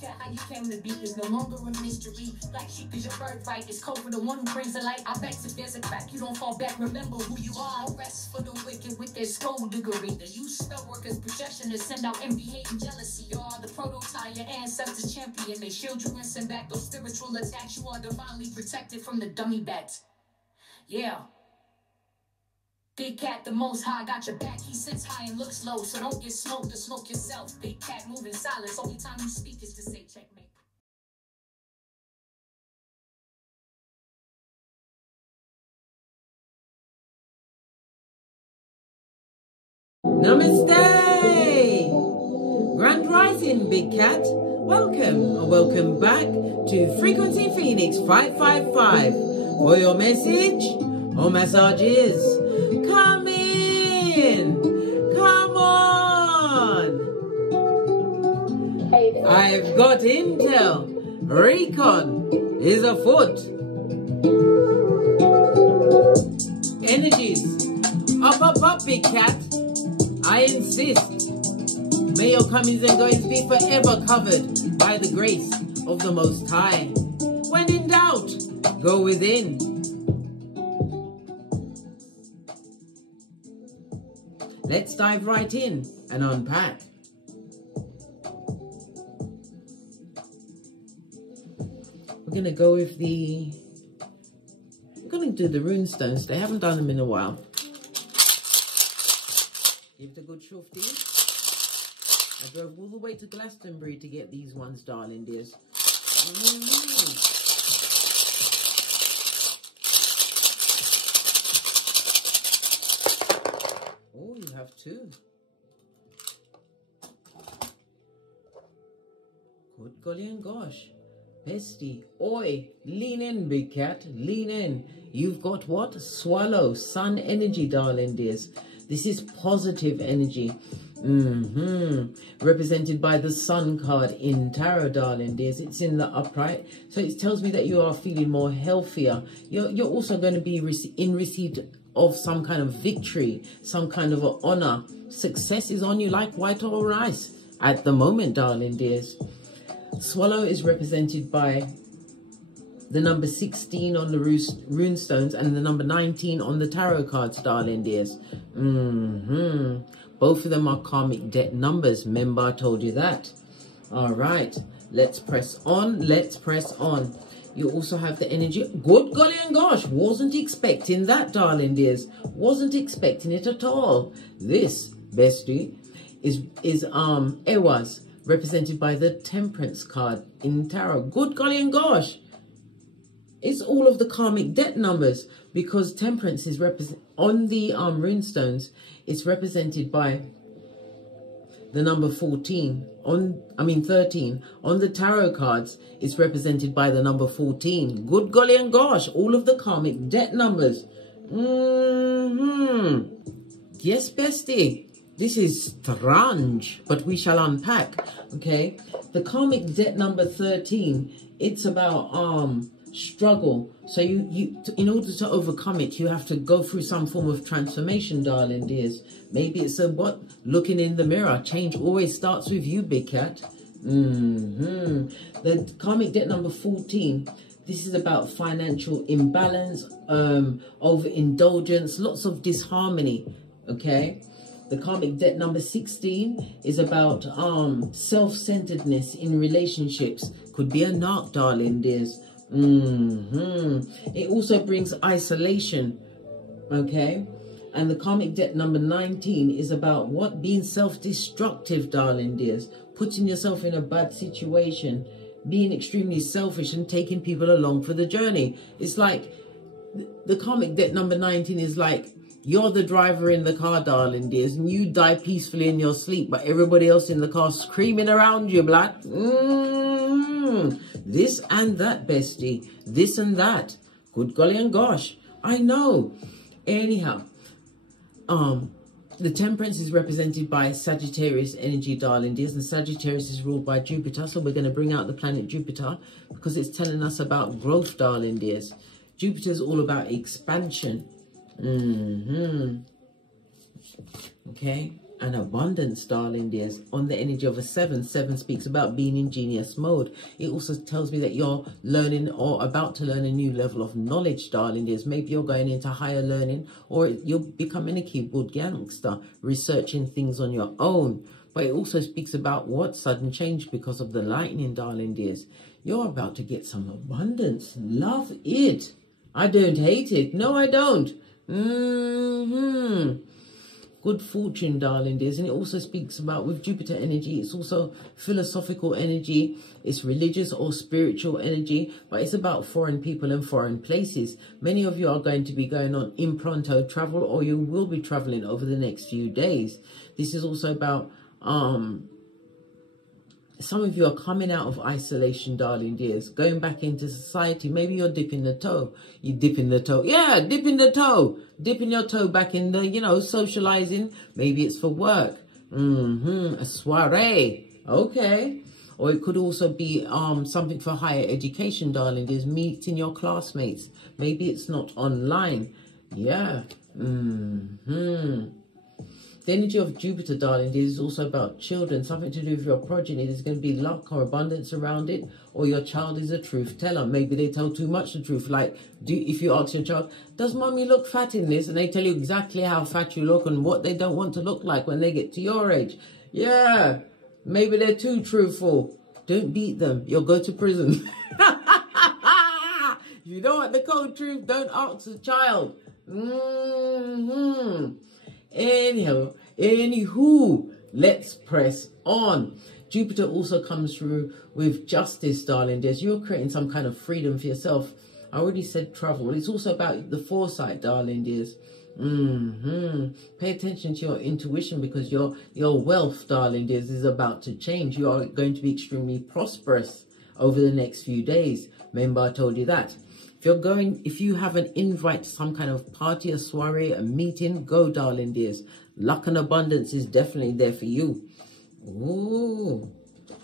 cat, how you came to be is no longer a mystery. Black sheep is your birthright, it's code for the one who brings the light. I vex if there's a crack, you don't fall back, remember who you are. No rest for the wicked with their skullduggery. The use spell workers' projection to send out envy, hate, and jealousy. You are the prototype, your ancestors champion. They shield you and send back those spiritual attacks. You are divinely protected from the dummy bats. Yeah. Big Cat, the most high, got your back. He sits high and looks low, so don't get smoked or smoke yourself. Big Cat moving silence, only time you speak is to say checkmate. Namaste! Grand Rising, Big Cat. Welcome or welcome back to Frequency Phoenix 555 for your message or messages. Come in! Come on! I've got intel. Recon is afoot. Energies. Up, Big Cat. I insist. May your comings and goings be forever covered by the grace of the Most High. When in doubt, go within. Let's dive right in and unpack. We're going to go with I'm going to do the runestones. They haven't done them in a while. Give it a good shufty. I drove all the way to Glastonbury to get these ones, darling dears. Oh, you have two. Good golly and gosh. Bestie. Oi, lean in, Big Cat. Lean in. You've got what? Swallow. Sun energy, darling dears. This is positive energy. Represented by the Sun card in Tarot, darling dears. It's in the upright. So it tells me that you are feeling more healthier. You're also going to be in receipt of some kind of victory, some kind of honor. Success is on you like white or rice at the moment, darling dears. Swallow is represented by the number 16 on the runestones and the number 19 on the tarot cards, darling dears. Both of them are karmic debt numbers. Remember, I told you that. All right, let's press on. Let's press on. You also have the energy. Good golly and gosh, wasn't expecting that, darling dears. Wasn't expecting it at all. This, bestie, is Ewas, represented by the Temperance card in tarot. Good golly and gosh. It's all of the karmic debt numbers, because Temperance is on the runestones. It's represented by the number 13. On the tarot cards, it's represented by the number 14. Good golly and gosh, all of the karmic debt numbers. Yes, bestie. This is strange, but we shall unpack. Okay, the karmic debt number 13. It's about struggle. So you in order to overcome it, you have to go through some form of transformation, darling dears. Maybe it's looking in the mirror. Change always starts with you, Big Cat. The karmic debt number 14. This is about financial imbalance, overindulgence, lots of disharmony. Okay. The karmic debt number 16 is about self-centeredness in relationships. Could be a narc, darling dears. It also brings isolation. Okay. And the karmic debt number 19 is about what? Being self-destructive, darling dears. Putting yourself in a bad situation. Being extremely selfish and taking people along for the journey. It's like the karmic debt number 19 is like, you're the driver in the car, darling dears, and you die peacefully in your sleep, but everybody else in the car screaming around you, blood. This and that, bestie. This and that. Good golly and gosh. I know. Anyhow, the Temperance is represented by Sagittarius energy, darling dears, and Sagittarius is ruled by Jupiter, so we're going to bring out the planet Jupiter because it's telling us about growth, darling dears. Jupiter is all about expansion. Okay. and abundance, darling dears. On the energy of a 7, 7 speaks about being in genius mode. It also tells me that you're learning or about to learn a new level of knowledge, darling dears. Maybe you're going into higher learning, or you're becoming a keyboard gangster, researching things on your own. But it also speaks about what? Sudden change because of the lightning, darling dears. You're about to get some abundance. Love it. I don't hate it. No, I don't. Good fortune, darling dears. And it also speaks about, with Jupiter energy, it's also philosophical energy. It's religious or spiritual energy, but it's about foreign people and foreign places. Many of you are going to be going on impronto travel, or you will be traveling over the next few days. This is also about some of you are coming out of isolation, darling dears, going back into society. Maybe you're dipping the toe. You dipping the toe. Yeah, dipping the toe. Dipping your toe back in the, you know, socializing. Maybe it's for work. A soiree. Okay. Or it could also be something for higher education, darling dears, meeting your classmates. Maybe it's not online. Yeah. The energy of Jupiter, darling, is also about children, something to do with your progeny. There's going to be luck or abundance around it, or your child is a truth teller. Maybe they tell too much the truth. Like, if you ask your child, does mommy look fat in this? And they tell you exactly how fat you look and what they don't want to look like when they get to your age. Yeah, maybe they're too truthful. Don't beat them. You'll go to prison. You don't want the cold truth, don't ask the child. Anywho, let's press on. Jupiter also comes through with justice, darling dears. You're creating some kind of freedom for yourself. I already said travel. It's also about the foresight, darling dears. Pay attention to your intuition, because your wealth, darling dears, is about to change. You are going to be extremely prosperous over the next few days. Remember, I told you that. If you have an invite to some kind of party, a soiree, a meeting, go, darling dears. Luck and abundance is definitely there for you. Ooh.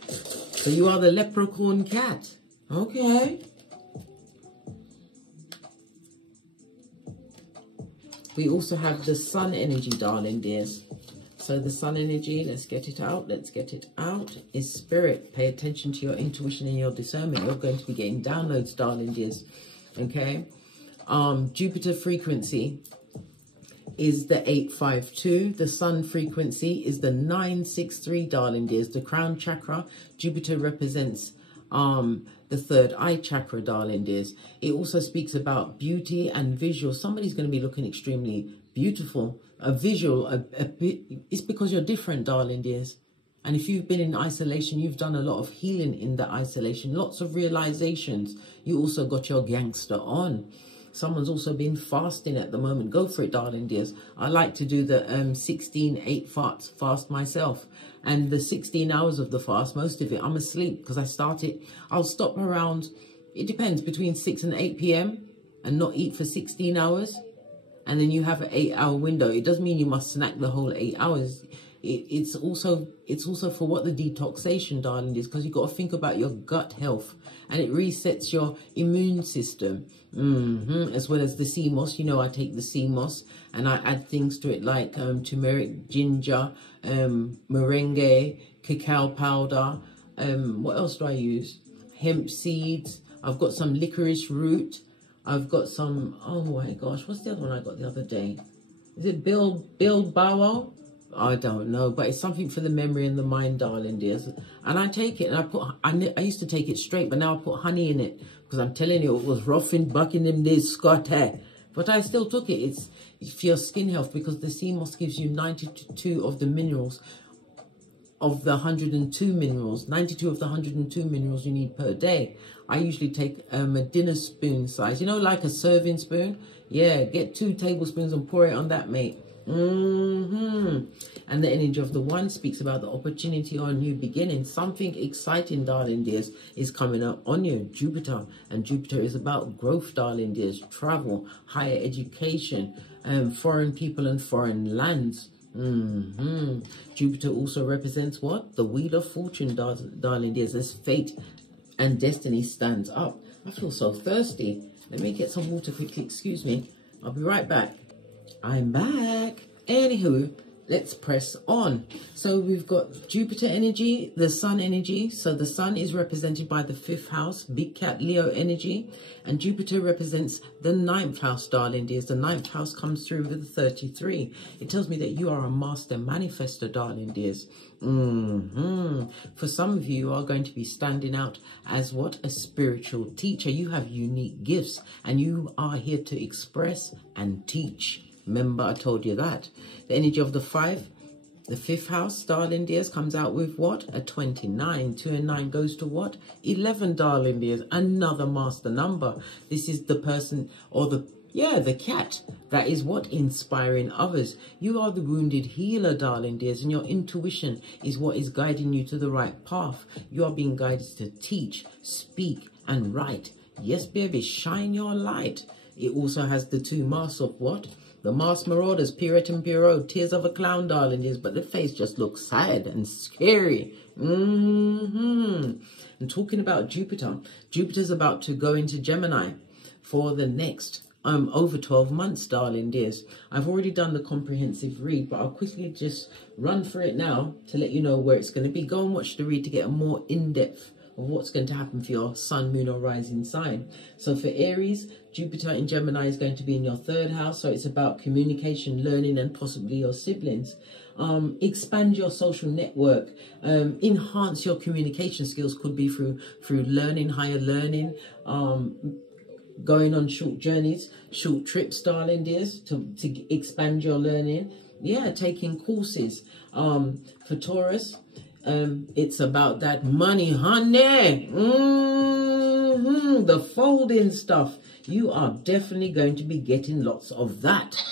So you are the leprechaun cat. Okay. We also have the sun energy, darling dears. So the sun energy, let's get it out. Let's get it out. Is spirit. Pay attention to your intuition and your discernment. You're going to be getting downloads, darling dears. Okay, Jupiter frequency is the 852. The sun frequency is the 963, darling dears. The crown chakra, Jupiter represents the third eye chakra, darling dears. It also speaks about beauty and visual. Somebody's going to be looking extremely beautiful. A visual, it's because you're different, darling dears. And if you've been in isolation, you've done a lot of healing in the isolation, lots of realizations. You also got your gangster on. Someone's also been fasting at the moment. Go for it, darling dears. I like to do the 16-8 fast myself. And the 16 hours of the fast, most of it, I'm asleep because I'll stop around, it depends, between 6 and 8 p.m. and not eat for 16 hours. And then you have an 8-hour window. It doesn't mean you must snack the whole 8 hours. It's also for what the detoxation, darling, is, because you've got to think about your gut health, and it resets your immune system, as well as the sea moss. You know, I take the sea moss and I add things to it like turmeric, ginger, merengue, cacao powder. What else do I use? Hemp seeds. I've got some licorice root. I've got some, oh my gosh, what's the other one I got the other day? Is it bilbao? I don't know, but it's something for the memory and the mind, darling dears. And I take it, and I used to take it straight, but now I put honey in it, because I'm telling you, it was rough back in them days, Scott. But I still took it. It's for your skin health, because the sea moss gives you 92 of the minerals, of the 102 minerals, 92 of the 102 minerals you need per day. I usually take a dinner spoon size, you know, like a serving spoon. Yeah, get 2 tablespoons and pour it on that, mate. And the energy of the 1 speaks about the opportunity or a new beginning. Something exciting, darling dears, is coming up on you, Jupiter. And Jupiter is about growth, darling dears, travel, higher education, foreign people and foreign lands. Jupiter also represents what? The Wheel of Fortune, darling dears, as fate and destiny stands up. I feel so thirsty. Let me get some water quickly. Excuse me. I'll be right back. I'm back. Anywho, let's press on. So we've got Jupiter energy, the sun energy. So the sun is represented by the 5th house, big cat Leo energy. And Jupiter represents the 9th house, darling dears. The 9th house comes through with the 33. It tells me that you are a master manifestor, darling dears. For some of you, you are going to be standing out as what? A spiritual teacher. You have unique gifts and you are here to express and teach. Remember, I told you that. The energy of the 5, the 5th house, darling dears, comes out with what? A 29. 2 and 9 goes to what? 11, darling dears. Another master number. This is the person or the cat that is what? Inspiring others. You are the wounded healer, darling dears, and your intuition is what is guiding you to the right path. You are being guided to teach, speak, and write. Yes, baby, shine your light. It also has the 2 masks of what? The masked marauders, Pierrot and Pierrot, tears of a clown, darling dears, but the face just looks sad and scary. And talking about Jupiter, Jupiter's about to go into Gemini for the next over 12 months, darling dears. I've already done the comprehensive read, but I'll quickly just run through it now to let you know where it's going to be. Go and watch the read to get a more in-depth of what's going to happen for your sun, moon, or rising sign. So for Aries, Jupiter in Gemini is going to be in your 3rd house. So it's about communication, learning, and possibly your siblings. Expand your social network, enhance your communication skills. Could be through learning, higher learning, going on short journeys, short trips, darling dears, to expand your learning. Yeah, taking courses. For Taurus, it's about that money, honey. The folding stuff. You are definitely going to be getting lots of that.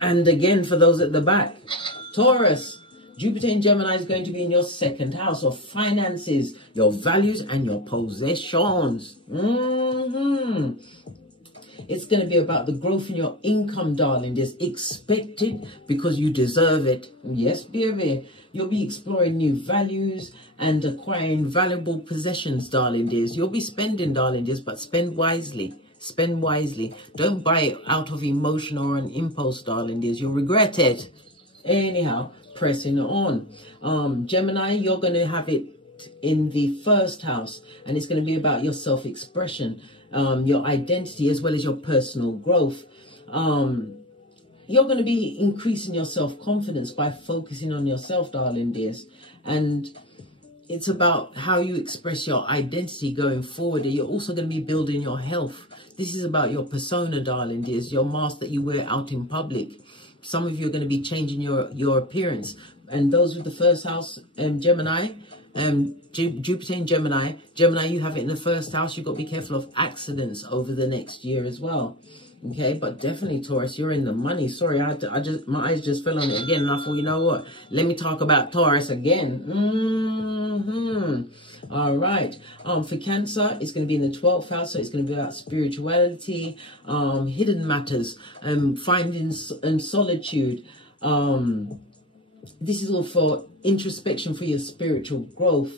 And again, for those at the back, Taurus, Jupiter in Gemini is going to be in your 2nd house of finances, your values, and your possessions. It's going to be about the growth in your income, darling. Just expect it because you deserve it. Yes, baby. You'll be exploring new values and acquiring valuable possessions, darling dears. You'll be spending, darling dears, but spend wisely. Spend wisely. Don't buy it out of emotion or an impulse, darling dears. You'll regret it. Anyhow, pressing on. Gemini, you're going to have it in the 1st house, and it's going to be about your self-expression, your identity, as well as your personal growth. You're going to be increasing your self-confidence by focusing on yourself, darling dears. And it's about how you express your identity going forward. You're also going to be building your health. This is about your persona, darling dears, your mask that you wear out in public. Some of you are going to be changing your appearance. And those with the 1st house, Gemini, Jupiter in Gemini. Gemini, you have it in the 1st house. You've got to be careful of accidents over the next year as well. Okay, but definitely Taurus, you're in the money. Sorry, my eyes just fell on it again, and I thought, you know what? Let me talk about Taurus again. All right. For Cancer, it's going to be in the 12th house, so it's going to be about spirituality, hidden matters, finding solitude. This is all for introspection for your spiritual growth.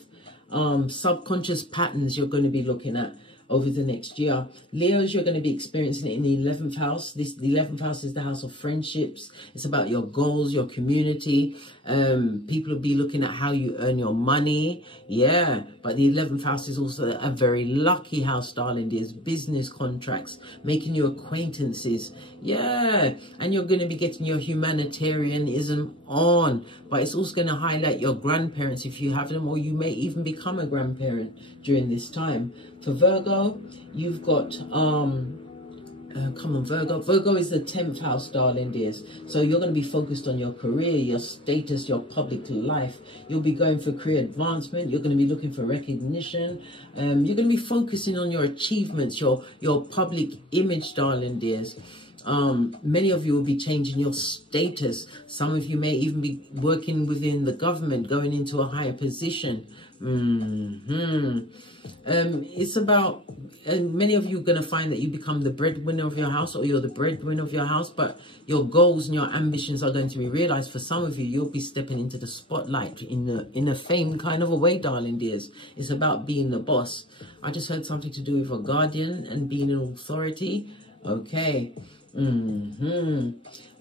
Subconscious patterns you're going to be looking at over the next year. Leos, you're going to be experiencing it in the 11th house. The 11th house is the house of friendships. It's about your goals, your community. People will be looking at how you earn your money. Yeah, but the 11th house is also a very lucky house, darling. There's business contracts, making new acquaintances. Yeah, and you're going to be getting your humanitarianism on. But it's also going to highlight your grandparents if you have them, or you may even become a grandparent during this time. For Virgo, you've got, come on, Virgo. Virgo is the 10th house, darling dears. So you're going to be focused on your career, your status, your public life. You'll be going for career advancement. You're going to be looking for recognition. You're going to be focusing on your achievements, your public image, darling dears. Many of you will be changing your status. Some of you may even be working within the government, going into a higher position. It's about, many of you are going to find that you become the breadwinner of your house, or you're the breadwinner of your house, but your goals and your ambitions are going to be realized. For some of you, you'll be stepping into the spotlight in a fame kind of a way, darling dears. It's about being the boss. I just heard something to do with a guardian and being an authority. Okay.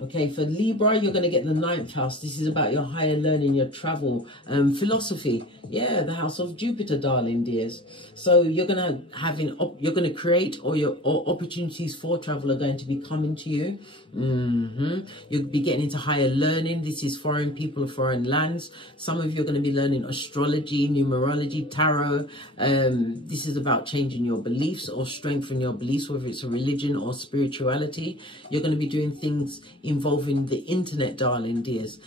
Okay, for Libra, you're going to get the 9th house. This is about your higher learning, your travel, philosophy. Yeah, the house of Jupiter, darling dears. So you're going to you're going to create, or opportunities for travel are going to be coming to you. You'll be getting into higher learning. This is foreign people, foreign lands. Some of you are going to be learning astrology, numerology, tarot. This is about changing your beliefs or strengthening your beliefs, whether it's a religion or spirituality. You're going to be doing things involving the internet, darling dears.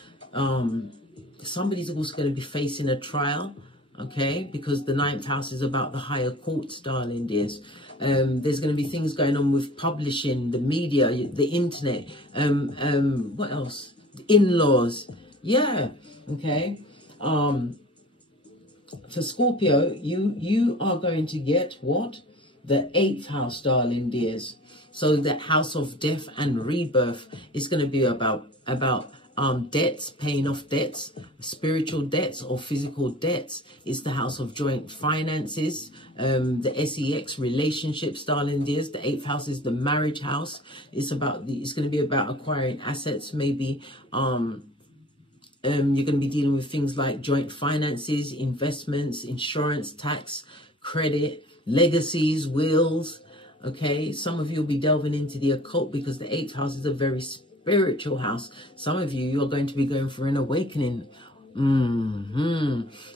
Somebody's also going to be facing a trial, okay, because the 9th house is about the higher courts, darling dears. There's going to be things going on with publishing, the media, the internet, what else? In-laws. Yeah, okay. For Scorpio, you are going to get what? The 8th house, darling dears. So the house of death and rebirth is going to be about debts, paying off debts, spiritual debts or physical debts. It's the house of joint finances, the SEX, relationships, darling dears. The 8th house is the marriage house. It's going to be about acquiring assets, maybe. You're going to be dealing with things like joint finances, investments, insurance, tax, credit, legacies, wills. Okay, some of you will be delving into the occult because the 8th house is a very spiritual house. Some of you are going to be going for an awakening.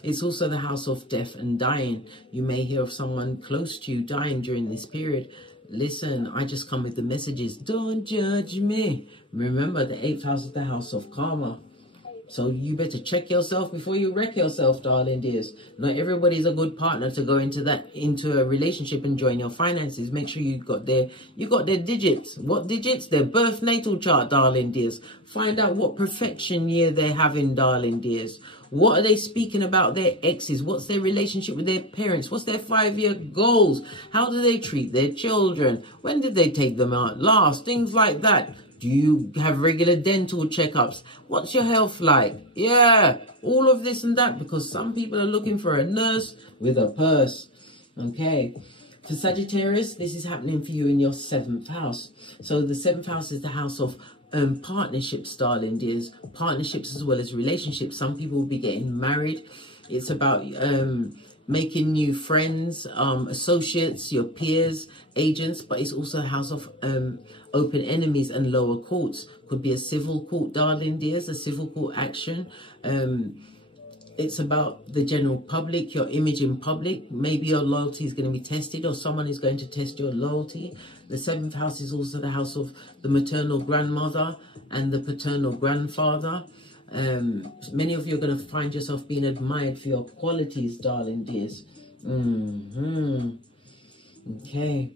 It's also the house of death and dying. You may hear of someone close to you dying during this period. Listen, I just come with the messages. Don't judge me. Remember, the 8th house is the house of karma. So you better check yourself before you wreck yourself, darling dears. Not everybody's a good partner to go into a relationship and join your finances. Make sure you got their digits. What digits? Their birth natal chart, darling dears. Find out what perfection year they're having, darling dears. What are they speaking about their exes? What's their relationship with their parents? What's their 5-year goals? How do they treat their children? When did they take them out last? Things like that. Do you have regular dental checkups? What's your health like? Yeah, all of this and that, because some people are looking for a nurse with a purse. Okay, for Sagittarius, this is happening for you in your 7th house. So the 7th house is the house of partnerships, darling dears. Partnerships as well as relationships. Some people will be getting married. It's about making new friends, associates, your peers, agents, but it's also a house of open enemies and lower courts. Could be a civil court, darling dears, a civil court action. It's about the general public, your image in public. Maybe your loyalty is going to be tested, or someone is going to test your loyalty. The 7th house is also the house of the maternal grandmother and the paternal grandfather. Many of you are going to find yourself being admired for your qualities, darling dears. Okay.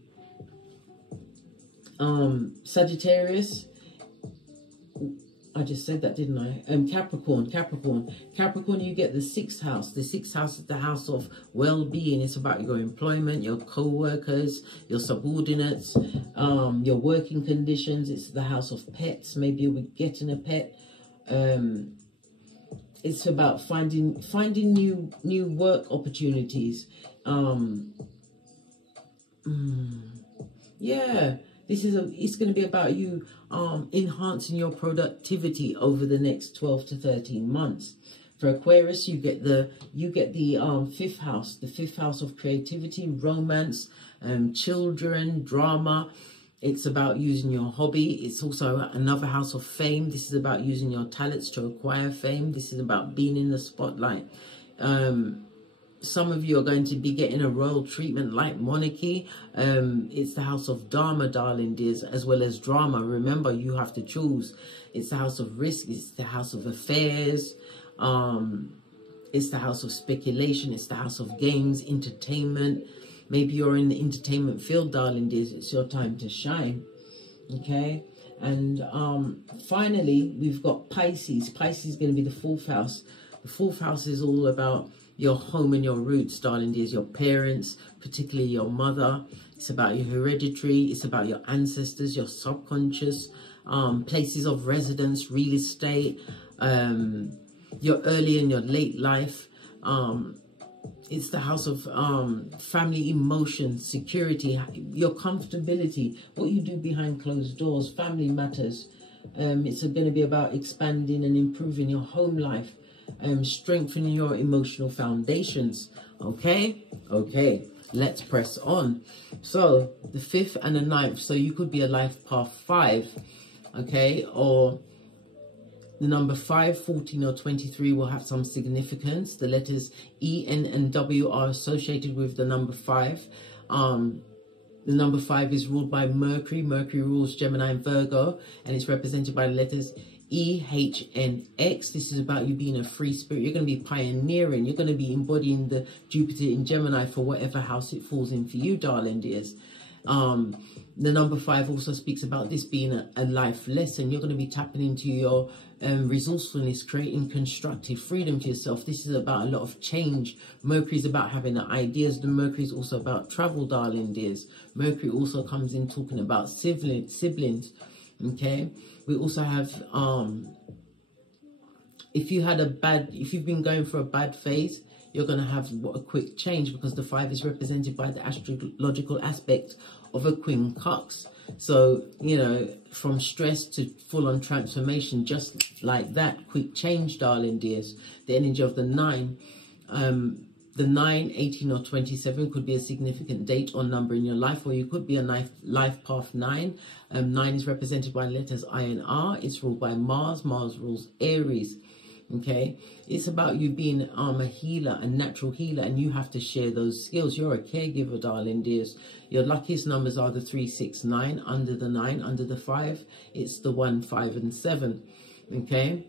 Sagittarius, I just said that, didn't I? Capricorn, you get the 6th house. The 6th house is the house of well-being. It's about your employment, your co-workers, your subordinates, your working conditions. It's the house of pets. Maybe you'll be getting a pet. It's about finding new work opportunities. Yeah. It's going to be about you enhancing your productivity over the next 12 to 13 months. For Aquarius, you get the 5th house, the 5th house of creativity, romance, children, drama. It's about using your hobby. It's also another house of fame. This is about using your talents to acquire fame. This is about being in the spotlight. Some of you are going to be getting a royal treatment like monarchy. It's the house of Dharma, darling dears, as well as drama. Remember, you have to choose. It's the house of risk. It's the house of affairs. It's the house of speculation. It's the house of games, entertainment. Maybe you're in the entertainment field, darling dears. It's your time to shine. Okay? And finally, we've got Pisces. Pisces is going to be the 4th house. The 4th house is all about your home and your roots, darling dears, your parents, particularly your mother. It's about your hereditary. It's about your ancestors, your subconscious, places of residence, real estate, your early and your late life. It's the house of family emotions, security, your comfortability, what you do behind closed doors, family matters. It's going to be about expanding and improving your home life, strengthening your emotional foundations. Okay, let's press on. So the 5th and the 9th, so you could be a life path 5, okay, or the number 5, 14 or 23 will have some significance. The letters E, N and W are associated with the number 5. The number 5 is ruled by Mercury. Mercury rules Gemini and Virgo, and it's represented by the letters E, H, and X. This is about you being a free spirit. You're going to be pioneering. You're going to be embodying the Jupiter in Gemini for whatever house it falls in for you, darling dears. The number 5 also speaks about this being a life lesson. You're going to be tapping into your resourcefulness, creating constructive freedom for yourself. This is about a lot of change. Mercury is about having the ideas. The Mercury is also about travel, darling dears. Mercury also comes in talking about siblings. Okay, we also have if you've been going for a bad phase, you're going to have a quick change, because the 5 is represented by the astrological aspect of a Queen Cux. So, you know, from stress to full-on transformation, just like that, quick change, darling dears. The energy of the 9, the 9, 18 or 27 could be a significant date or number in your life, or you could be a life path 9. 9 is represented by letters I and R. It's ruled by Mars. Mars rules Aries. Okay, it's about you being a healer, a natural healer, and you have to share those skills. You're a caregiver, darling dears. Your luckiest numbers are the 3, 6, 9. Under the 9, under the 5, it's the 1, 5 and 7. Okay,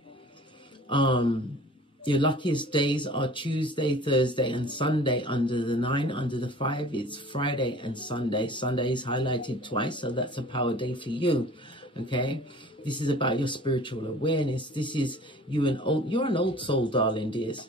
your luckiest days are Tuesday, Thursday and Sunday. Under the 9, under the 5, it's Friday and Sunday. Sunday is highlighted twice, so that's a power day for you. Okay, this is about your spiritual awareness. This is you're an old soul, darling dears,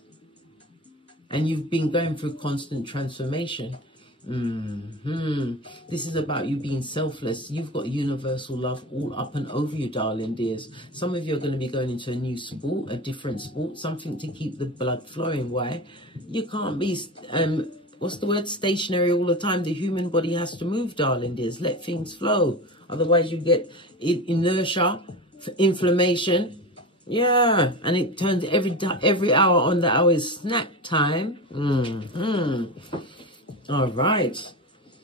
and you've been going through constant transformation. This is about you being selfless. You've got universal love all up and over you, darling dears. Some of you are going to be going into a new sport, a different sport, something to keep the blood flowing. Why? You can't be what's the word, stationary all the time. The human body has to move, darling dears. Let things flow. Otherwise you get inertia, inflammation. Yeah, and it turns every hour on the hour is snack time. All right.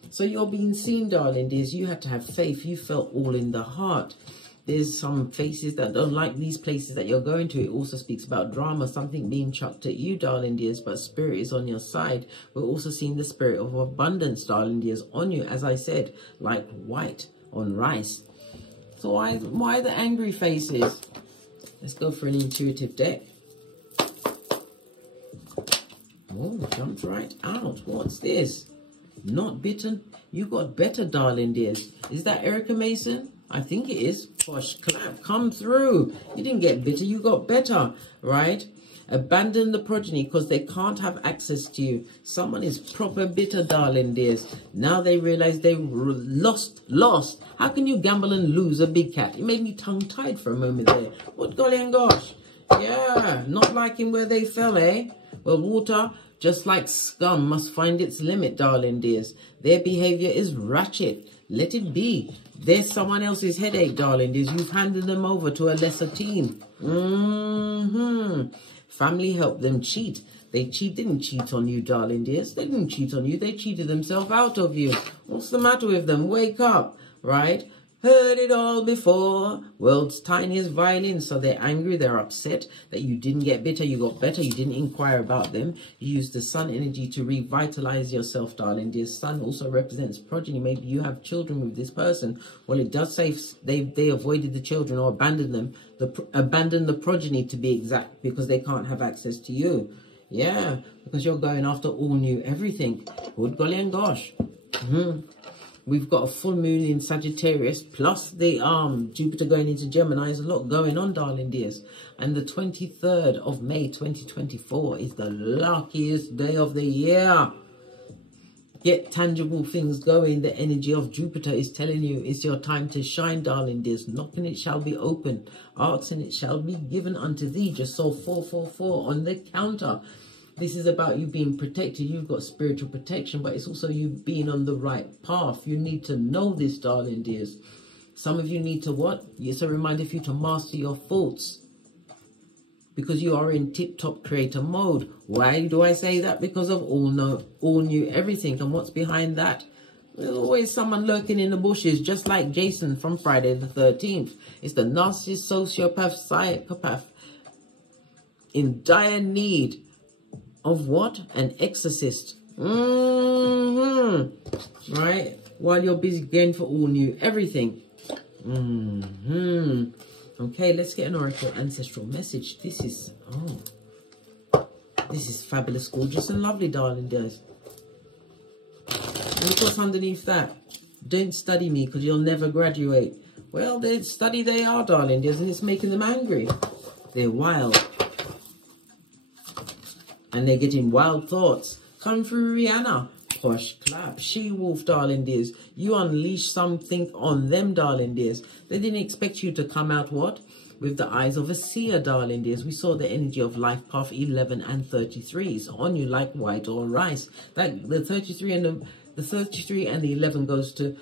So you're being seen, darling dears. You had to have faith. You felt all in the heart. There's some faces that don't like these places that you're going to. It also speaks about drama, something being chucked at you, darling dears, but spirit is on your side. We're also seeing the spirit of abundance, darling dears, on you, as I said, like white on rice. So why the angry faces? Let's go for an intuitive deck. Oh, jumped right out. What's this? Not bitten. You got better, darling dears. Is that Erica Mason? I think it is. Posh clap, come through. You didn't get bitter, you got better, right? Abandon the progeny because they can't have access to you. Someone is proper bitter, darling dears. Now they realize they lost. How can you gamble and lose a big cat? It made me tongue-tied for a moment there. What golly and gosh. Yeah, not liking where they fell, eh? Well, water, just like scum, must find its limit, darling dears. Their behavior is ratchet. Let it be. There's someone else's headache, darling dears. You've handed them over to a lesser team. Family helped them cheat. They didn't cheat on you, darling dears. They didn't cheat on you. They cheated themselves out of you. What's the matter with them? Wake up, right? Heard it all before. World's tiniest violin. So they're angry. They're upset that you didn't get better. You got better. You didn't inquire about them. You used the sun energy to revitalize yourself, darling dear. Sun also represents progeny. Maybe you have children with this person. Well, it does say they avoided the children or abandoned them. Abandon the progeny, to be exact, because they can't have access to you. Yeah, because you're going after all new everything. Good golly and gosh. We've got a full moon in Sagittarius, plus the Jupiter going into Gemini. There's a lot going on, darling dears. And the 23rd of May 2024 is the luckiest day of the year. Get tangible things going. The energy of Jupiter is telling you it's your time to shine, darling dears. Knock and it shall be opened. Ask and it shall be given unto thee. Just saw 444 on the counter. This is about you being protected. You've got spiritual protection, but it's also you being on the right path. You need to know this, darling dears. Some of you need to what? It's a reminder for you to master your thoughts. Because you are in tip-top creator mode. Why do I say that? Because of all new everything. And what's behind that? There's always someone lurking in the bushes, just like Jason from Friday the 13th. It's the narcissist, sociopath, psychopath in dire need of what? An exorcist. Right? While you're busy going for all new everything. Okay, let's get an oracle ancestral message. This is fabulous, gorgeous, and lovely, darling dears. And of course, underneath that, don't study me because you'll never graduate. Well, they are, darling dears, and it's making them angry. They're wild. And they're getting wild thoughts. Come through Rihanna. Push, clap, she-wolf, darling dears. You unleash something on them, darling dears. They didn't expect you to come out, what? With the eyes of a seer, darling dears. We saw the energy of life path 11 and 33 is on you like white or rice. That the 33 and the 11 goes to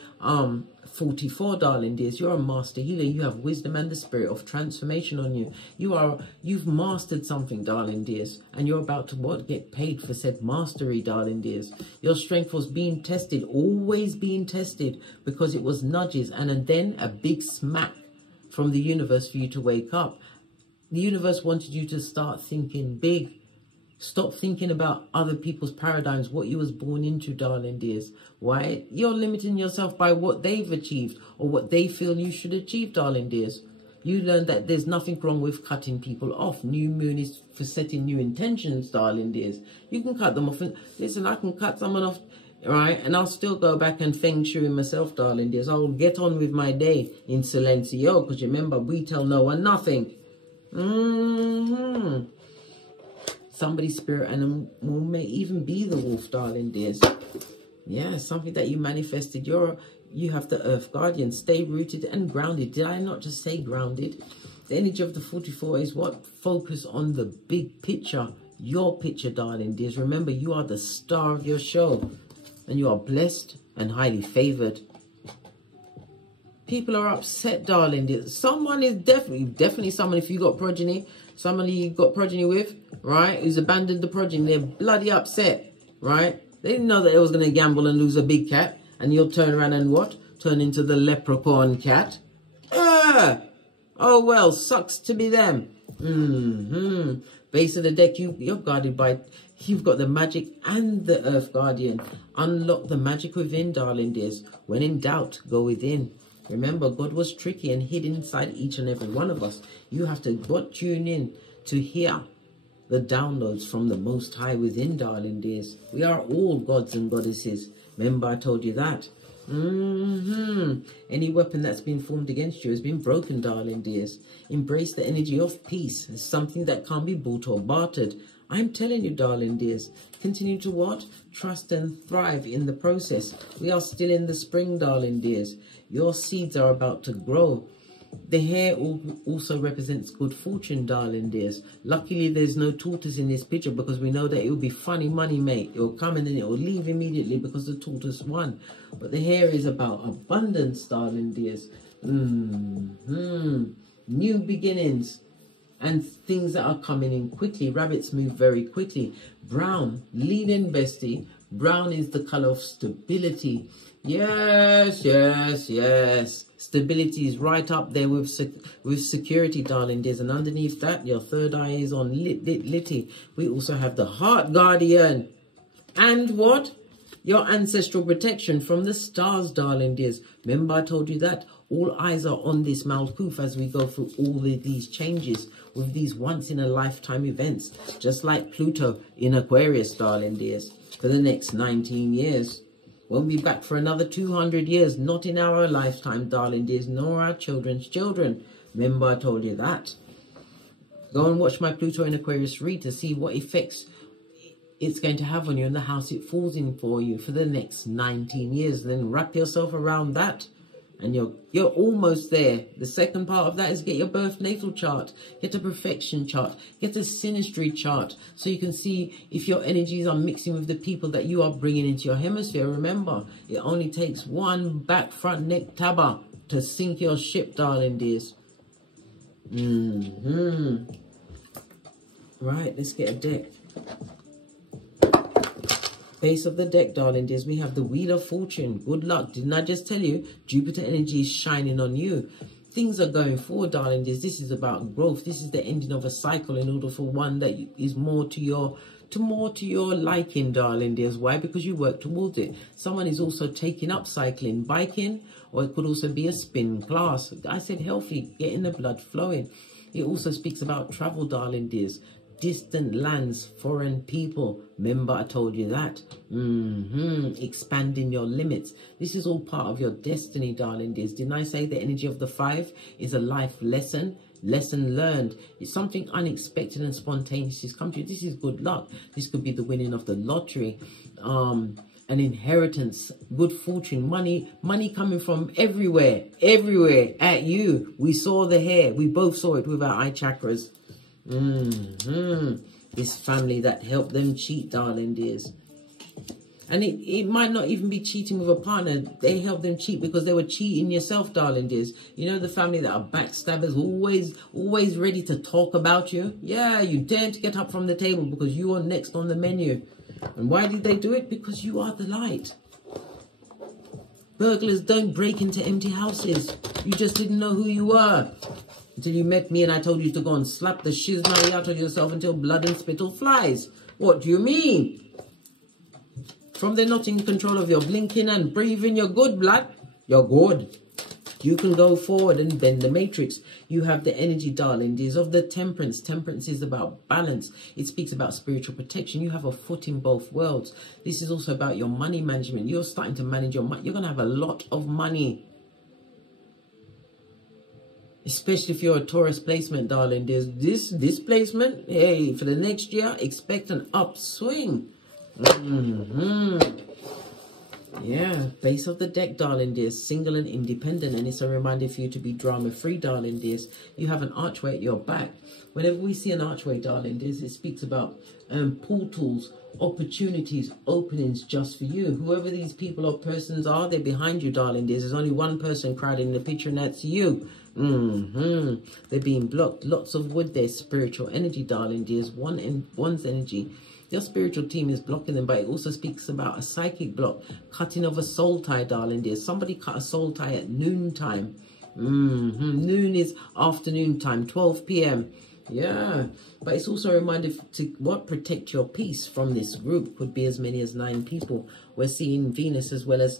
44, darling dears. You're a master healer. You have wisdom and the spirit of transformation on you. You've mastered something, darling dears, and you're about to what? Get paid for said mastery, darling dears. Your strength was being tested, always being tested, because it was nudges and then a big smack from the universe for you to wake up. The universe wanted you to start thinking big. Stop thinking about other people's paradigms, what you was born into, darling dears. Why? You're limiting yourself by what they've achieved or what they feel you should achieve, darling dears. You learned that there's nothing wrong with cutting people off. New moon is for setting new intentions, darling dears. You can cut them off. And listen, I can cut someone off, right? And I'll still go back and feng shui myself, darling dears. I'll get on with my day in silencio, because remember, we tell no one nothing. Somebody's spirit animal may even be the wolf, darling dears. Yeah, something that you manifested. You have the earth guardian. Stay rooted and grounded. Did I not just say grounded? The energy of the 44 is what? Focus on the big picture. Your picture, darling dears. Remember, you are the star of your show. And you are blessed and highly favored. People are upset, darling dears. Someone is definitely someone, if you got progeny, somebody you got progeny with, right, who's abandoned the progeny, they're bloody upset, right? They didn't know that it was going to gamble and lose a big cat, and you'll turn around and what? Turn into the leprechaun cat. Oh, well, sucks to be them. Base of the deck, you're guarded by, you've got the magic and the earth guardian. Unlock the magic within, darling dears. When in doubt, go within. Remember, God was tricky and hid inside each and every one of us. You have to tune in to hear the downloads from the Most High within, darling dears. We are all gods and goddesses. Remember, I told you that. Any weapon that's been formed against you has been broken, darling dears. Embrace the energy of peace. It's something that can't be bought or bartered. I'm telling you, darling dears, continue to what? Trust and thrive in the process. We are still in the spring, darling dears. Your seeds are about to grow. The hare also represents good fortune, darling dears. Luckily, there's no tortoise in this picture, because we know that it will be funny money, mate. It will come and then it will leave immediately because the tortoise won. But the hare is about abundance, darling dears. New beginnings. And things that are coming in quickly. Rabbits move very quickly. Brown, lean in, bestie. Brown is the color of stability. Yes, yes, yes. Stability is right up there with security, darling dears. And underneath that, your third eye is on Litty. We also have the heart guardian. And what? Your ancestral protection from the stars, darling dears. Remember, I told you that all eyes are on this Malkuth as we go through all of these changes with these once-in-a-lifetime events, just like Pluto in Aquarius, darling dears, for the next 19 years. We'll be back for another 200 years, not in our lifetime, darling dears, nor our children's children. Remember, I told you that. Go and watch my Pluto in Aquarius read to see what effects it's going to have on you and the house it falls in for you for the next 19 years. Then wrap yourself around that. And you're almost there. The second part of that is get your birth natal chart. Get a perfection chart. Get a synastry chart. So you can see if your energies are mixing with the people that you are bringing into your hemisphere. Remember, it only takes one back, front, neck, tabba to sink your ship, darling dears. Right, let's get a deck. Base of the deck, darling dears, we have the Wheel of Fortune. Good luck. Didn't I just tell you? Jupiter energy is shining on you. Things are going forward, darling dears. This is about growth. This is the ending of a cycle in order for one that is more to your liking, darling dears. Why? Because you work towards it. Someone is also taking up cycling, biking, or it could also be a spin class. I said healthy, getting the blood flowing. It also speaks about travel, darling dears. Distant lands, foreign people. Remember, I told you that. Expanding your limits. This is all part of your destiny, darling dears. Didn't I say the energy of the 5 is a life lesson? Lesson learned. It's something unexpected and spontaneous has come to you. This is good luck. This could be the winning of the lottery. An inheritance, good fortune, money coming from everywhere at you. We saw the hair. We both saw it with our eye chakras. This family that helped them cheat, darling dears. And it might not even be cheating with a partner. They helped them cheat because they were cheating yourself, darling dears. You know, the family that are backstabbers, always ready to talk about you. Yeah, you daren't get up from the table because you are next on the menu. And why did they do it? Because you are the light. Burglars don't break into empty houses. You just didn't know who you were. Until you met me and I told you to go and slap the shiznai out of yourself until blood and spittle flies. What do you mean? From they're not in control of your blinking and breathing your good blood, you're good. You can go forward and bend the matrix. You have the energy, darling dears, of the temperance. Temperance is about balance. It speaks about spiritual protection. You have a foot in both worlds. This is also about your money management. You're starting to manage your money. You're going to have a lot of money. Especially if you're a Taurus placement, darling. There's this placement. Hey, for the next year, expect an upswing. Yeah, base of the deck, darling dears. Single and independent. And it's a reminder for you to be drama-free, darling dears. You have an archway at your back. Whenever we see an archway, darling dears, it speaks about portals, opportunities, openings just for you. Whoever these people or persons are, they're behind you, darling dears. There's only one person crowded in the picture, and that's you. They're being blocked. Lots of wood there. Spiritual energy, darling dears. One's energy. Your spiritual team is blocking them, but it also speaks about a psychic block. Cutting of a soul tie, darling dears. Somebody cut a soul tie at noon time. Noon is afternoon time, 12 p.m. Yeah, but it's also a reminder to protect your peace from this group. Could be as many as 9 people. We're seeing Venus as well as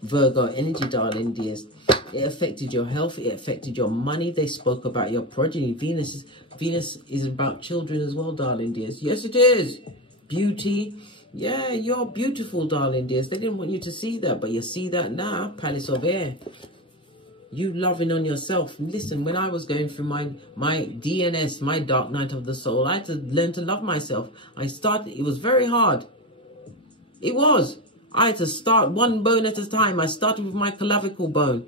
Virgo energy, darling dears. It affected your health. It affected your money. They spoke about your progeny. Venus is about children as well, darling dears. Yes, it is. Beauty. Yeah, you're beautiful, darling dears. They didn't want you to see that, but you see that now. Palace of Air. You loving on yourself. Listen, when I was going through my DNS, my dark night of the soul, I had to learn to love myself. It was very hard. It was. I had to start one bone at a time. I started with my clavicle bone.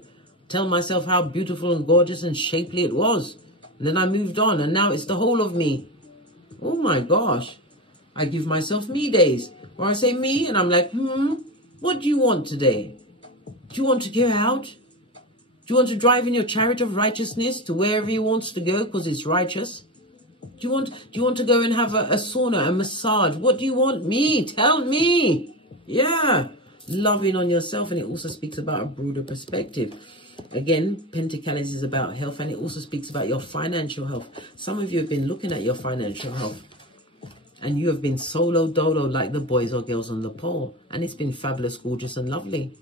Tell myself how beautiful and gorgeous and shapely it was. And then I moved on, and now it's the whole of me. Oh my gosh. I give myself me days. Or I say me, and I'm like, what do you want today? Do you want to go out? Do you want to drive in your chariot of righteousness to wherever he wants to go because it's righteous? Do you want to go and have a sauna, a massage? What do you want? Me. Tell me. Yeah. Loving on yourself. And it also speaks about a broader perspective. Again, Pentacles is about health, and it also speaks about your financial health. Some of you have been looking at your financial health, and you have been solo dolo like the boys or girls on the pole. And it's been fabulous, gorgeous, and lovely.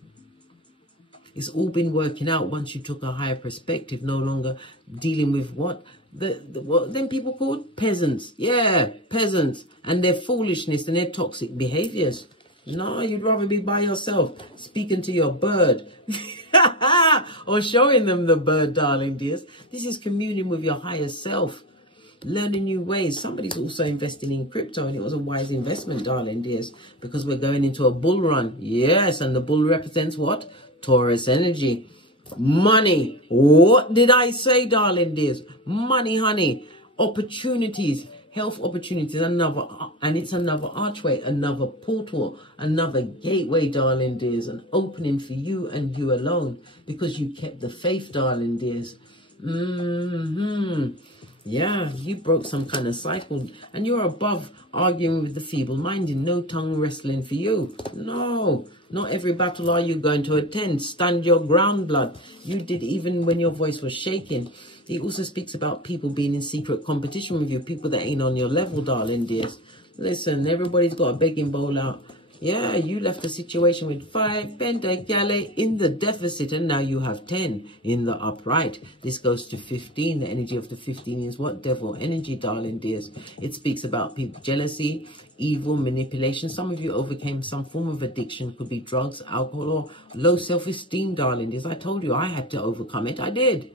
It's all been working out once you took a higher perspective, no longer dealing with what then people called peasants. Yeah, peasants and their foolishness and their toxic behaviors. No, you'd rather be by yourself, speaking to your bird or showing them the bird, darling dears. This is communing with your higher self, learning new ways. Somebody's also investing in crypto, and it was a wise investment, darling dears, because we're going into a bull run. Yes, and the bull represents what? Taurus energy. Money. What did I say, darling dears? Money, honey. Opportunities. health opportunities, and it's another archway, another portal, another gateway, darling dears, an opening for you and you alone, because you kept the faith, darling dears. Yeah, you broke some kind of cycle, and you're above arguing with the feeble-minded. No tongue wrestling for you. No, not every battle are you going to attend. Stand your ground, blood. You did even when your voice was shaking. He also speaks about people being in secret competition with you, people that ain't on your level, darling dears. Listen, everybody's got a begging bowl out. Yeah, you left the situation with 5 Pentacles in the deficit, and now you have 10 in the upright. This goes to 15. The energy of the 15 is what? Devil energy, darling dears. It speaks about people, jealousy, evil, manipulation. Some of you overcame some form of addiction. Could be drugs, alcohol, or low self-esteem, darling dears. I told you I had to overcome it. I did.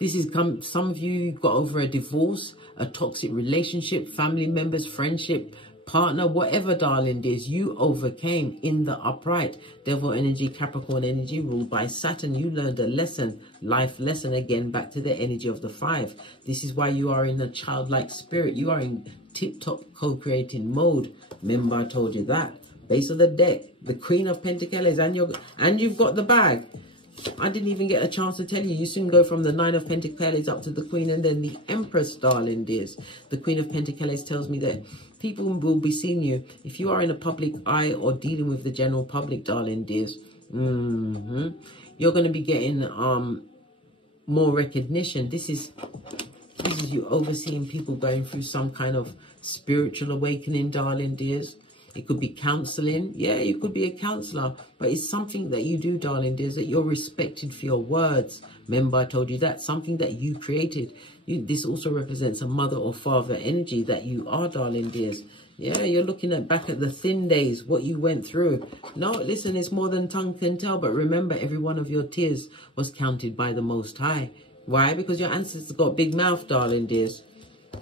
This is some of you got over a divorce, a toxic relationship, family members, friendship, partner, whatever, darling dears, you overcame in the upright. Devil energy, Capricorn energy, ruled by Saturn. You learned a lesson, life lesson, again, back to the energy of the 5. This is why you are in a childlike spirit. You are in tip-top co-creating mode. Remember, I told you that. Base of the deck, the Queen of Pentacles, and you've got the bag. I didn't even get a chance to tell you. You soon go from the 9 of Pentacles up to the Queen and then the Empress, darling dears. The Queen of Pentacles tells me that people will be seeing you. If you are in a public eye or dealing with the general public, darling dears, you're going to be getting more recognition. This is you overseeing people going through some kind of spiritual awakening, darling dears. It could be counseling. Yeah, you could be a counselor. But it's something that you do, darling dears, that you're respected for your words. Remember, I told you that. Something that you created. This also represents a mother or father energy that you are, darling dears. Yeah, you're looking back at the thin days, what you went through. No, listen, it's more than tongue can tell. But remember, every one of your tears was counted by the Most High. Why? Because your ancestors got big mouth, darling dears.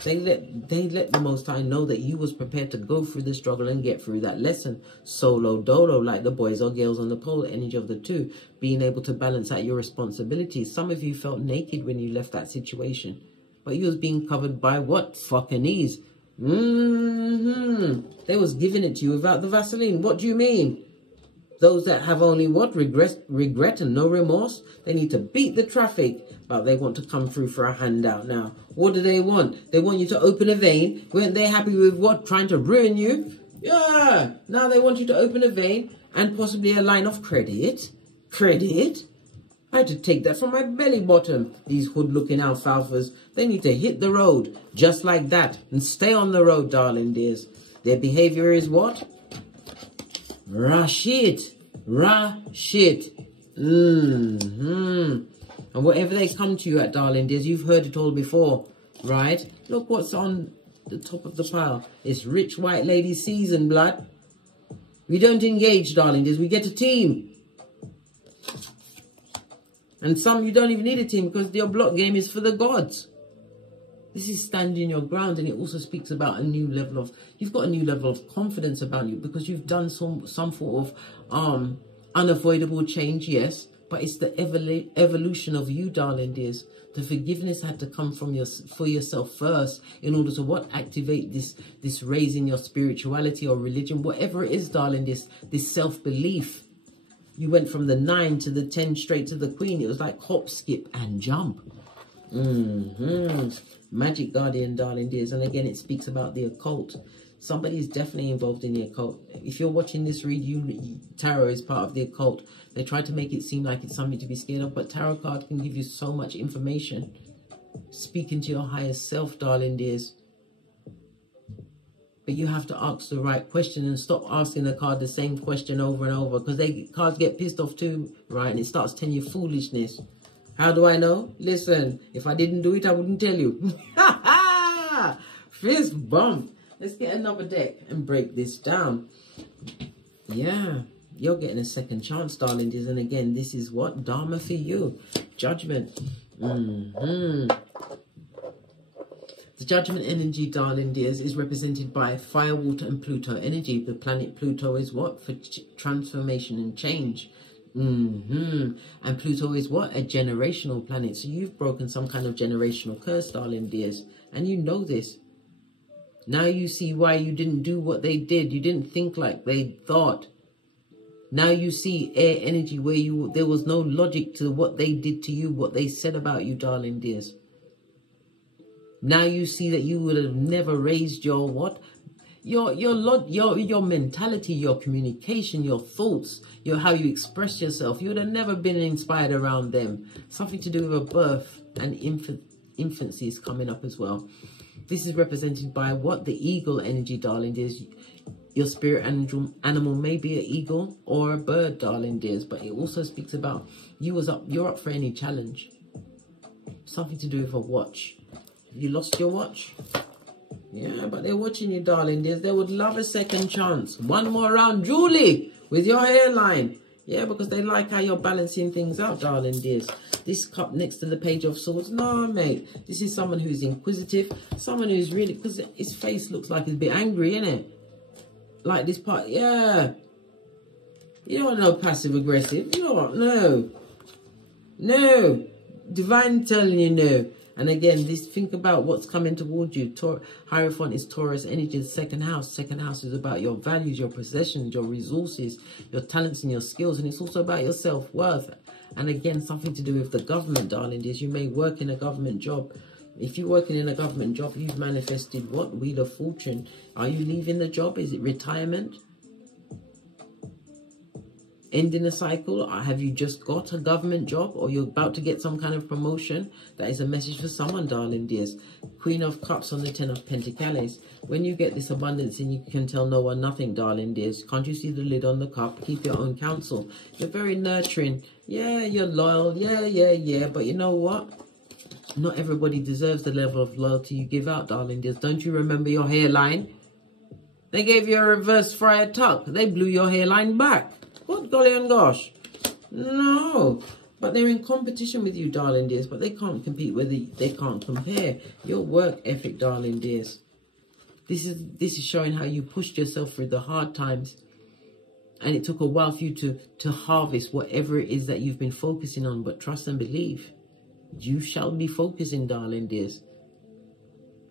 They let the Most High know that you was prepared to go through the struggle and get through that lesson. Solo dolo, like the boys or girls on the pole, energy of the 2. Being able to balance out your responsibilities. Some of you felt naked when you left that situation. But you was being covered by what? Fucking ease. They was giving it to you without the Vaseline. What do you mean? Those that have only what? Regret and no remorse. They need to beat the traffic. But they want to come through for a handout now. What do they want? They want you to open a vein. Weren't they happy with what? Trying to ruin you? Yeah. Now they want you to open a vein and possibly a line of credit. Credit? I had to take that from my belly bottom. These hood-looking alfalfas. They need to hit the road. Just like that. And stay on the road, darling dears. Their behavior is what? Rashid. And whatever they come to you at, darling dears, you've heard it all before, right? Look what's on the top of the pile. It's rich white lady season, blood. We don't engage, darling dears. We get a team. And some you don't even need a team because your block game is for the gods. This is standing your ground, and it also speaks about a new level of, you've got a new level of confidence about you because you've done some sort of unavoidable change, yes, but it's the evolution of you, darling dears. The forgiveness had to come from for yourself first in order to what? Activate this raising your spirituality or religion, whatever it is, darling, this self-belief. You went from the 9 to the 10 straight to the Queen. It was like hop, skip, and jump. Magic guardian, darling dears. And again, it speaks about the occult. Somebody is definitely involved in the occult. If you're watching this read, tarot is part of the occult. They try to make it seem like it's something to be scared of, but tarot card can give you so much information. Speaking to your highest self, darling dears. But you have to ask the right question and stop asking the card the same question over and over, because cards get pissed off too, right? And it starts telling you foolishness. How do I know? Listen, if I didn't do it, I wouldn't tell you. Ha ha! Fist bump. Let's get another deck and break this down. Yeah, you're getting a second chance, darling dears. And again, this is what? Dharma for you. Judgment. The judgment energy, darling dears, is represented by fire, water, and Pluto energy. The planet Pluto is what? For transformation and change. And Pluto is what? A generational planet. So you've broken some kind of generational curse, darling dears. And you know this. Now you see why you didn't do what they did. You didn't think like they thought. Now you see air energy where there was no logic to what they did to you, what they said about you, darling dears. Now you see that you would have never raised your what? Your mentality, your communication, your thoughts, how you express yourself. You would have never been inspired around them. Something to do with a birth and infancy is coming up as well. This is represented by what? The eagle energy, darling dears. Your spirit animal may be an eagle or a bird, darling dears, but it also speaks about you're up for any challenge. Something to do with a watch. You lost your watch? Yeah, but they're watching you, darling dears. They would love a second chance. One more round, Julie, with your hairline. Yeah, because they like how you're balancing things out, darling dears. This cup next to the Page of Swords. No, mate. This is someone who's inquisitive. Someone who's really... Because his face looks like he's a bit angry, innit? Like this part. Yeah. You don't want no passive-aggressive. You don't want... No. No. Divine telling you no. And again, think about what's coming towards you. Hierophant is Taurus energy, the second house. Second house is about your values, your possessions, your resources, your talents and your skills. And it's also about your self-worth. And again, something to do with the government, darling dears. You may work in a government job. If you're working in a government job, you've manifested what? Wheel of Fortune. Are you leaving the job? Is it retirement? Ending a cycle? Have you just got a government job, or you're about to get some kind of promotion? That is a message for someone, darling dears. Queen of Cups on the 10 of Pentacles. When you get this abundance and you can tell no one nothing, darling dears. Can't you see the lid on the cup? Keep your own counsel. You're very nurturing. Yeah, you're loyal. Yeah. But you know what? Not everybody deserves the level of loyalty you give out, darling dears. Don't you remember your hairline? They gave you a reverse friar tuck. They blew your hairline back. What, golly and gosh? No. But they're in competition with you, darling dears. But they can't compete with you. They can't compare. Your work ethic, darling dears. This is showing how you pushed yourself through the hard times. And it took a while for you to harvest whatever it is that you've been focusing on. But trust and believe. You shall be focusing, darling dears.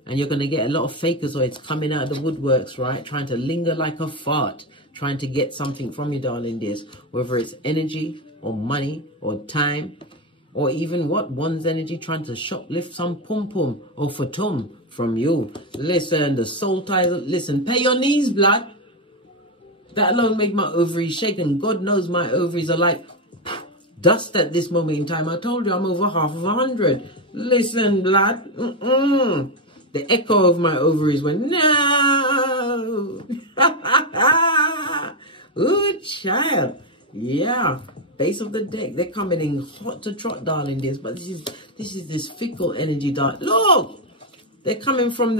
And you're going to get a lot of fakeazoids coming out of the woodworks, right? Trying to linger like a fart. Trying to get something from you, darling dears. Whether it's energy or money or time. Or even what? One's energy trying to shoplift some pum-pum or fatum from you. Listen, the soul ties. Listen, pay your knees, blood. That alone made my ovaries shake. And God knows my ovaries are like dust at this moment in time. I told you I'm over half of 100. Listen, blood. The echo of my ovaries went, no. Ooh, child. Yeah. Base of the deck. They're coming in hot to trot, darling dears. But this is this fickle energy, darling. Look! They're coming from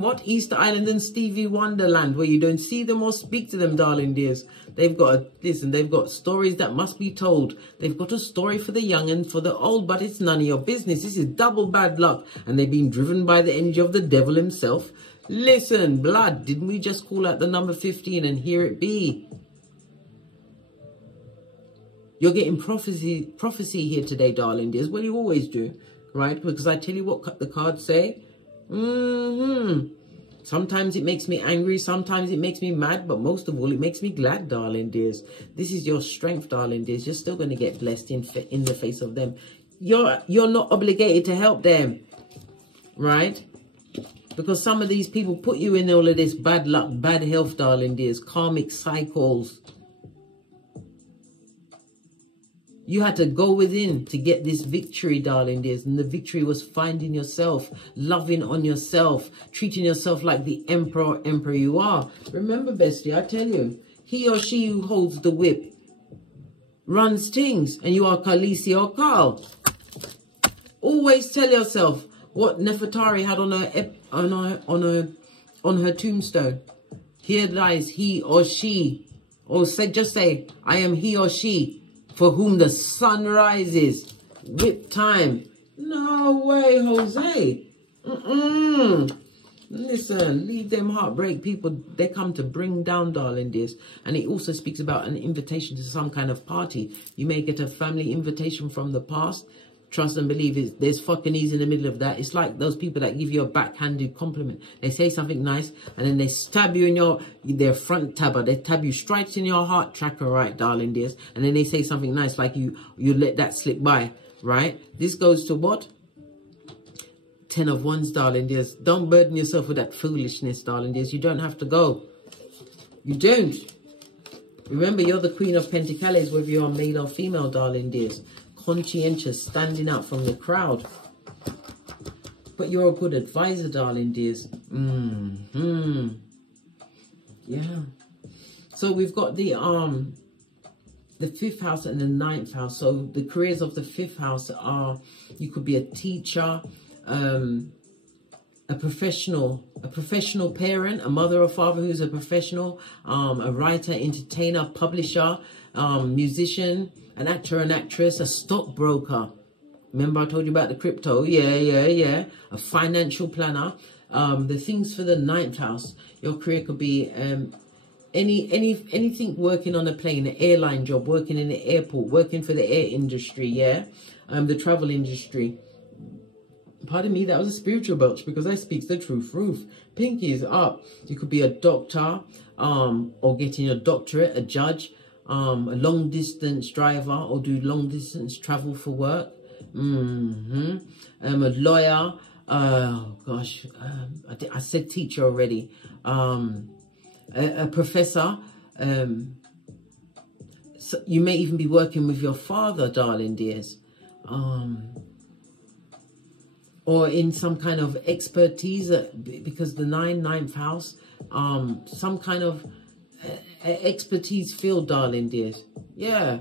what? Easter Island and Stevie Wonderland, where you don't see them or speak to them, darling dears. They've got they've got stories that must be told. They've got a story for the young and for the old, but it's none of your business. This is double bad luck. And they've been driven by the energy of the devil himself. Listen, blood, didn't we just call out the number 15 and here it be? You're getting prophecy here today, darling dears. Well, you always do, right? Because I tell you what the cards say. Sometimes it makes me angry. Sometimes it makes me mad. But most of all, it makes me glad, darling dears. This is your strength, darling dears. You're still going to get blessed in the face of them. You're not obligated to help them, right? Because some of these people put you in all of this bad luck, bad health, darling dears. Karmic cycles. You had to go within to get this victory, darling dears. And the victory was finding yourself, loving on yourself, treating yourself like the emperor you are. Remember, bestie, I tell you, he or she who holds the whip runs things, and you are Khaleesi or Carl. Always tell yourself what Nefertari had on her tombstone. Here lies he or she. Or just say, I am he or she, for whom the sun rises. Whip time. No way, Jose. Listen, leave them heartbreak people. They come to bring down, darling dears. And it also speaks about an invitation to some kind of party. You may get a family invitation from the past. Trust and believe there's fucking ease in the middle of that. It's like those people that give you a backhanded compliment. They say something nice and then they stab you in their front tabber. They stab you straight in your heart tracker, right, darling dears? And then they say something nice like you let that slip by, right? This goes to what? 10 of Wands, darling dears. Don't burden yourself with that foolishness, darling dears. You don't have to go. You don't. Remember, you're the Queen of Pentacles, whether you're male or female, darling dears. Conscientious, standing out from the crowd. But you're a good advisor, darling dears. Yeah. So we've got the 5th house and the 9th house. So the careers of the 5th house are, you could be a teacher, a professional parent, a mother or father who's a professional, a writer, entertainer, publisher, musician, an actor, an actress, a stockbroker. Remember I told you about the crypto? Yeah. A financial planner. The things for the 9th house. Your career could be anything working on a plane, an airline job, working in the airport, working for the air industry, yeah? The travel industry. Pardon me, that was a spiritual belch because I speak the truth. Roof. Pinky is up. You could be a doctor, or getting a doctorate, a judge, a long distance driver, or do long distance travel for work. A lawyer. Oh gosh, I said teacher already. A professor. So you may even be working with your father, darling dears. Or in some kind of expertise, because the 9th house, some kind of expertise field, darling dears. Yeah.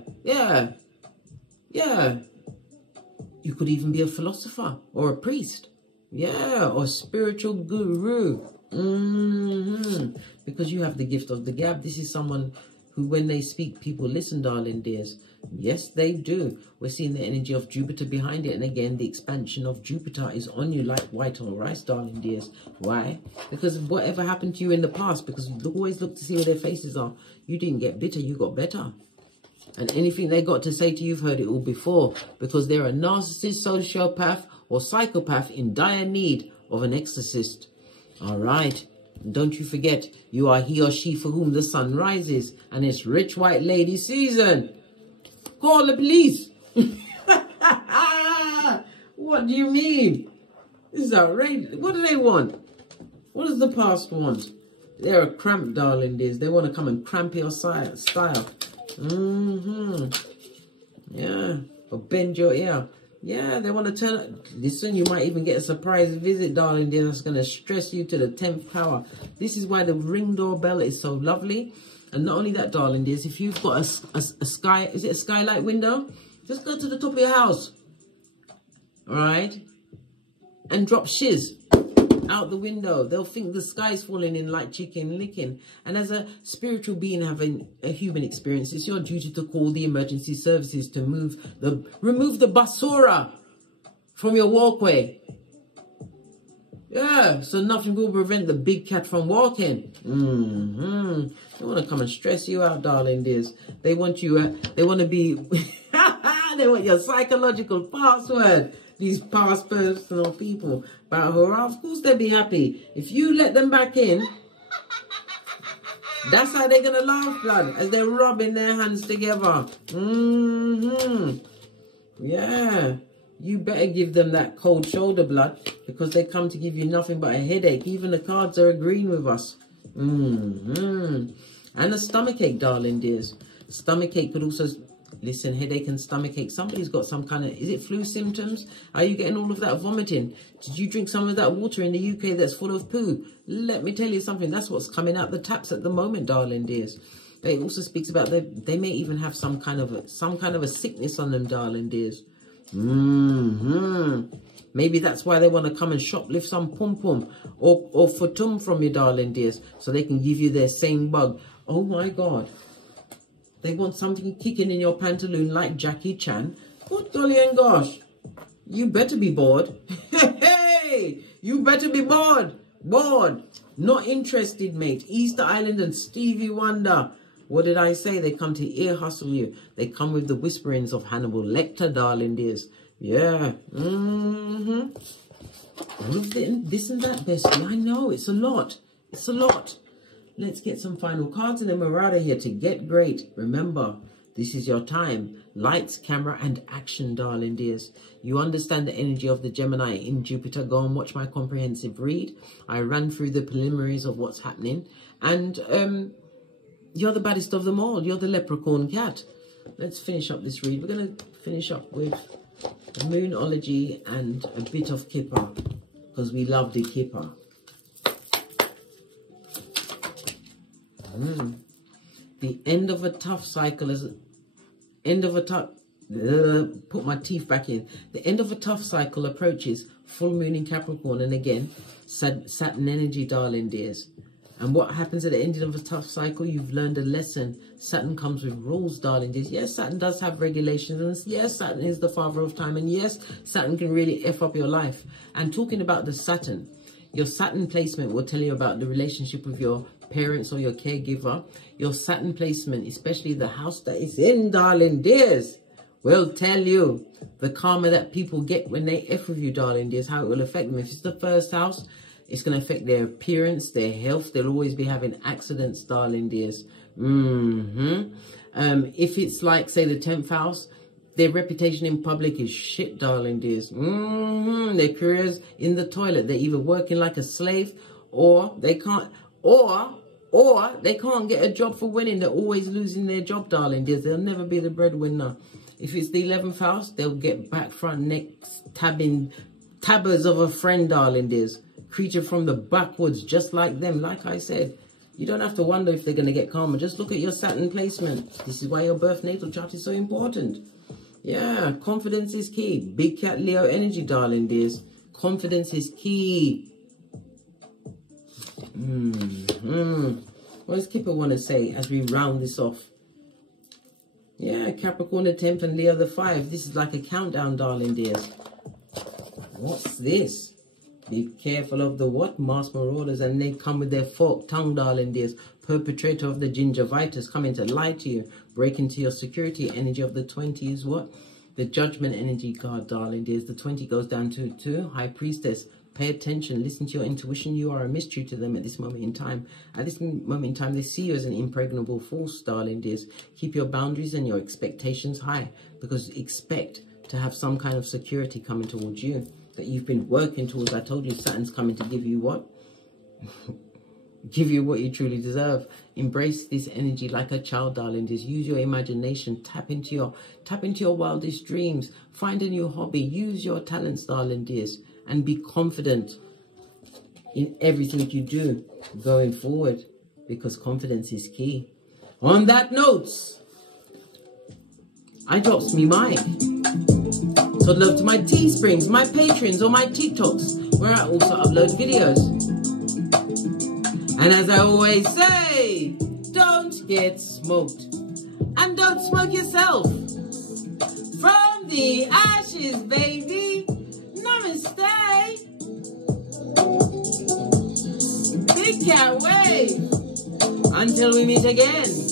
You could even be a philosopher or a priest. Yeah, or spiritual guru. Because you have the gift of the gab. This is someone who, when they speak, people listen, darling dears. Yes, they do. We're seeing the energy of Jupiter behind it. And again, the expansion of Jupiter is on you like white on rice, darling dears. Why? Because of whatever happened to you in the past. Because you always look to see where their faces are. You didn't get bitter, you got better. And anything they got to say to you, you've heard it all before. Because they're a narcissist, sociopath, or psychopath in dire need of an exorcist. All right. And don't you forget, you are he or she for whom the sun rises. And it's rich white lady season. Call the police. What do you mean? This is outrageous. What do they want? What does the past want? They're a cramp, darling dears. They want to come and cramp your style. Yeah. Or bend your ear. Yeah, they want to turn... Listen, you might even get a surprise visit, darling dear. That's going to stress you to the 10th power. This is why the ring doorbell is so lovely. And not only that, darling dears, if you've got a sky... Is it a skylight window? Just go to the top of your house. All right? And drop shiz out the window. They'll think the sky's falling in like chicken licking. And as a spiritual being having a human experience, it's your duty to call the emergency services to remove the basura from your walkway. Yeah, so nothing will prevent the big cat from walking. They want to come and stress you out, darling dears. They want you, they want to be, they want your psychological password. These past personal people. But of course they'll be happy. If you let them back in, that's how they're going to laugh, blood, as they're rubbing their hands together. Yeah. You better give them that cold shoulder, blood, because they come to give you nothing but a headache. Even the cards are agreeing with us. And a stomachache, darling dears. Stomachache could also... Listen, headache and stomachache. Somebody's got some kind of... Is it flu symptoms? Are you getting all of that vomiting? Did you drink some of that water in the UK that's full of poo? Let me tell you something. That's what's coming out the taps at the moment, darling dears. It also speaks about they may even have some kind of a sickness on them, darling dears. Maybe that's why they want to come and shoplift some pum-pum or futum from you, darling dears, so they can give you their same bug. Oh my God. They want something kicking in your pantaloon like Jackie Chan. Good golly and gosh. You better be bored. Hey, you better be bored. Bored. Not interested, mate. Easter Island and Stevie Wonder. What did I say? They come to ear hustle you. They come with the whisperings of Hannibal Lecter, darling dears. Yeah. All of this and that, bestie. I know, it's a lot. It's a lot. Let's get some final cards and then we're out of here to get great. Remember, this is your time. Lights, camera, and action, darling dears. You understand the energy of the Gemini in Jupiter. Go and watch my comprehensive read. I ran through the preliminaries of what's happening. And you're the baddest of them all. You're the leprechaun cat. Let's finish up this read. We're going to finish up with the Moonology and a bit of Kipper, because we love the Kipper. The end of a tough cycle is put my teeth back in. The end of a tough cycle approaches. Full moon in Capricorn, and again Saturn energy, darling dears. And what happens at the end of a tough cycle? You've learned a lesson. Saturn comes with rules, darling dears. Yes, Saturn does have regulations. And yes, Saturn is the father of time. And yes, Saturn can really F up your life. And talking about the Saturn, your Saturn placement will tell you about the relationship with your parents or your caregiver. Your Saturn placement, especially the house that it's in, darling dears, will tell you the karma that people get when they F with you, darling dears, how it will affect them. If it's the first house, it's going to affect their appearance, their health. They'll always be having accidents, darling dears. If it's like, say, the 10th house, their reputation in public is shit, darling dears. Their careers in the toilet. They're either working like a slave, or they can't, or they can't get a job for winning. They're always losing their job, darling dears. They'll never be the breadwinner. If it's the 11th house, they'll get back, front, neck, tabbers of a friend, darling dears. Creature from the backwoods, just like them. Like I said, you don't have to wonder if they're going to get karma. Just look at your Saturn placement. This is why your birth natal chart is so important. Yeah, confidence is key. Big cat Leo energy, darling dears. Confidence is key. What does Kipper want to say as we round this off? Yeah, Capricorn the 10th and Leo the 5th. This is like a countdown, darling dears. What's this? Be careful of the what? Mass marauders, and they come with their forked tongue, darling dears. Perpetrator of the gingivitis coming to lie to you. Break into your security. Energy of the 20 is what? The judgment energy card, darling dears. The 20 goes down to High Priestess. Pay attention. Listen to your intuition. You are a mystery to them at this moment in time. At this moment in time, they see you as an impregnable force, darling dears. Keep your boundaries and your expectations high, because expect to have some kind of security coming towards you that you've been working towards. I told you Saturn's coming to give you what? Give you what you truly deserve. Embrace this energy like a child, darling. Just use your imagination. Tap into your wildest dreams. Find a new hobby. Use your talents, darling dears, and be confident in everything you do going forward, because confidence is key. On that note, I drops me mic. So love to my Teesprings, my Patreons, or my TikToks, where I also upload videos. And as I always say, don't get smoked. And don't smoke yourself. From the ashes, baby. Namaste. Big cat wave. Until we meet again.